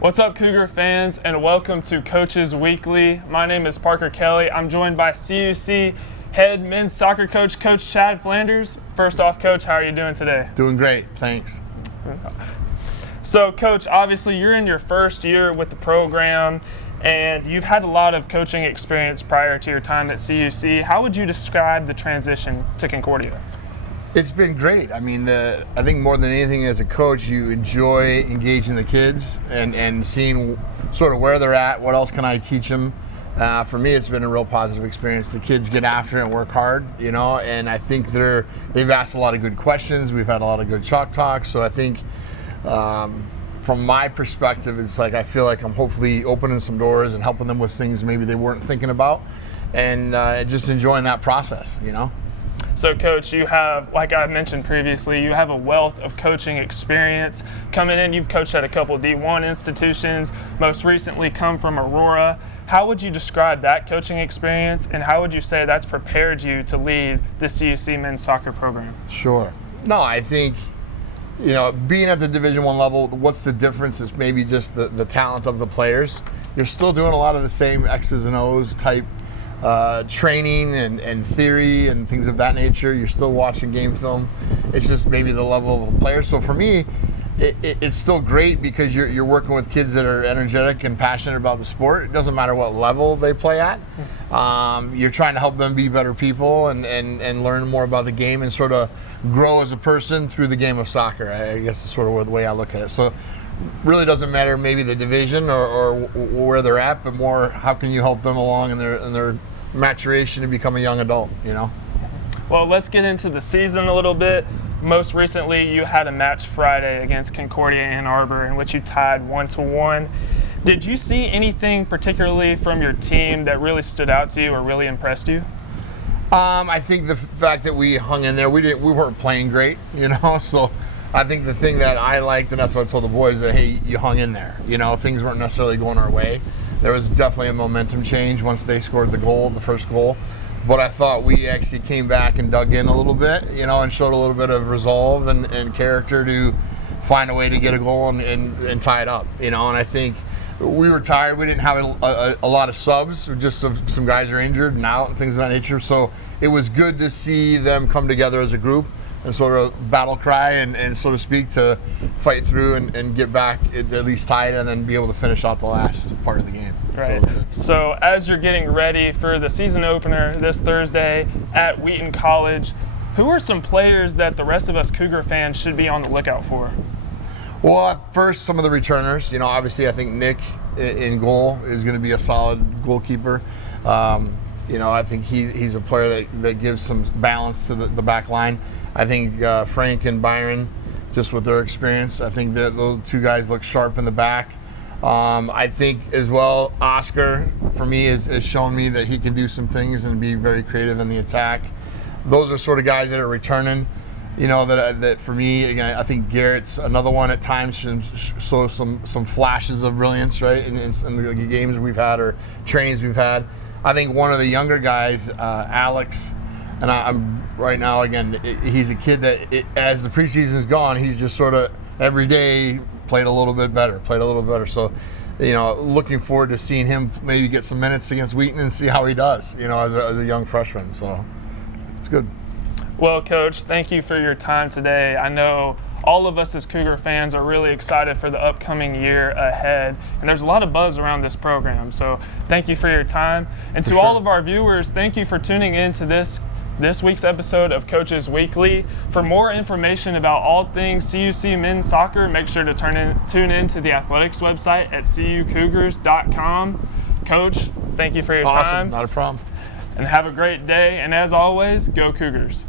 What's up, Cougar fans, and welcome to Coaches Weekly. My name is Parker Kelley. I'm joined by CUC head men's soccer coach, Coach Chad Flanders. First off, Coach, how are you doing today? Doing great, thanks. So, Coach, obviously you're in your first year with the program, and you've had a lot of coaching experience prior to your time at CUC. How would you describe the transition to Concordia? It's been great. I mean, I think more than anything as a coach, you enjoy engaging the kids and seeing sort of where they're at, what else can I teach them. For me, it's been a real positive experience. The kids get after it and work hard, you know, and I think they've asked a lot of good questions. We've had a lot of good chalk talks. So I think from my perspective, it's like I feel like I'm hopefully opening some doors and helping them with things maybe they weren't thinking about, and just enjoying that process, you know. So, Coach, you have, like I mentioned previously, you have a wealth of coaching experience. Coming in, you've coached at a couple of D1 institutions, most recently come from Aurora. How would you describe that coaching experience, and how would you say that's prepared you to lead the CUC men's soccer program? Sure. No, I think, you know, being at the Division I level, what's the difference is maybe just the talent of the players. You're still doing a lot of the same X's and O's type training and theory and things of that nature. You're still watching game film. It's just maybe the level of the players. So for me, it's still great because you're working with kids that are energetic and passionate about the sport. It doesn't matter what level they play at. You're trying to help them be better people and learn more about the game and sort of grow as a person through the game of soccer. I guess is sort of the way I look at it. So really doesn't matter maybe the division or where they're at, but more how can you help them along in their maturation to become a young adult, you know? Well, let's get into the season a little bit. Most recently, you had a match Friday against Concordia Ann Arbor in which you tied 1-1. Did you see anything particularly from your team that really stood out to you or really impressed you? I think the fact that we hung in there, we weren't playing great, you know, so I think the thing that I liked, and that's what I told the boys, that, hey, you hung in there. You know, things weren't necessarily going our way. There was definitely a momentum change once they scored the first goal. But I thought we actually came back and dug in a little bit, you know, and showed a little bit of resolve and character to find a way to get a goal and tie it up, you know. And I think we were tired. We didn't have a lot of subs. Just some guys are injured and out and things of that nature. So it was good to see them come together as a group and sort of battle cry and so to speak, to fight through and get back at least tied and then be able to finish out the last part of the game. Right. So as you're getting ready for the season opener this Thursday at Wheaton College, who are some players that the rest of us Cougar fans should be on the lookout for? Well, at first, some of the returners. You know, obviously I think Nick in goal is going to be a solid goalkeeper. You know, I think he's a player that gives some balance to the back line. I think Frank and Byron, just with their experience, I think that those two guys look sharp in the back. I think as well, Oscar, for me, has shown me that he can do some things and be very creative in the attack. Those are sort of guys that are returning. You know, that for me, again, I think Garrett's another one at times show some flashes of brilliance, right, in the games we've had or trainings we've had. I think one of the younger guys, Alex, and I'm right now, again, he's a kid that, as the preseason's gone, he's just sort of every day played a little bit better. So, you know, looking forward to seeing him maybe get some minutes against Wheaton and see how he does, you know, as a young freshman. So it's good. Well, Coach, thank you for your time today. I know all of us as Cougar fans are really excited for the upcoming year ahead, and there's a lot of buzz around this program. So thank you for your time. And to all of our viewers, thank you for tuning in to this week's episode of Coaches Weekly. For more information about all things CUC men's soccer, make sure to tune in to the athletics website at cucougars.com. Coach, thank you for your time. Not a problem. And have a great day. And as always, go Cougars.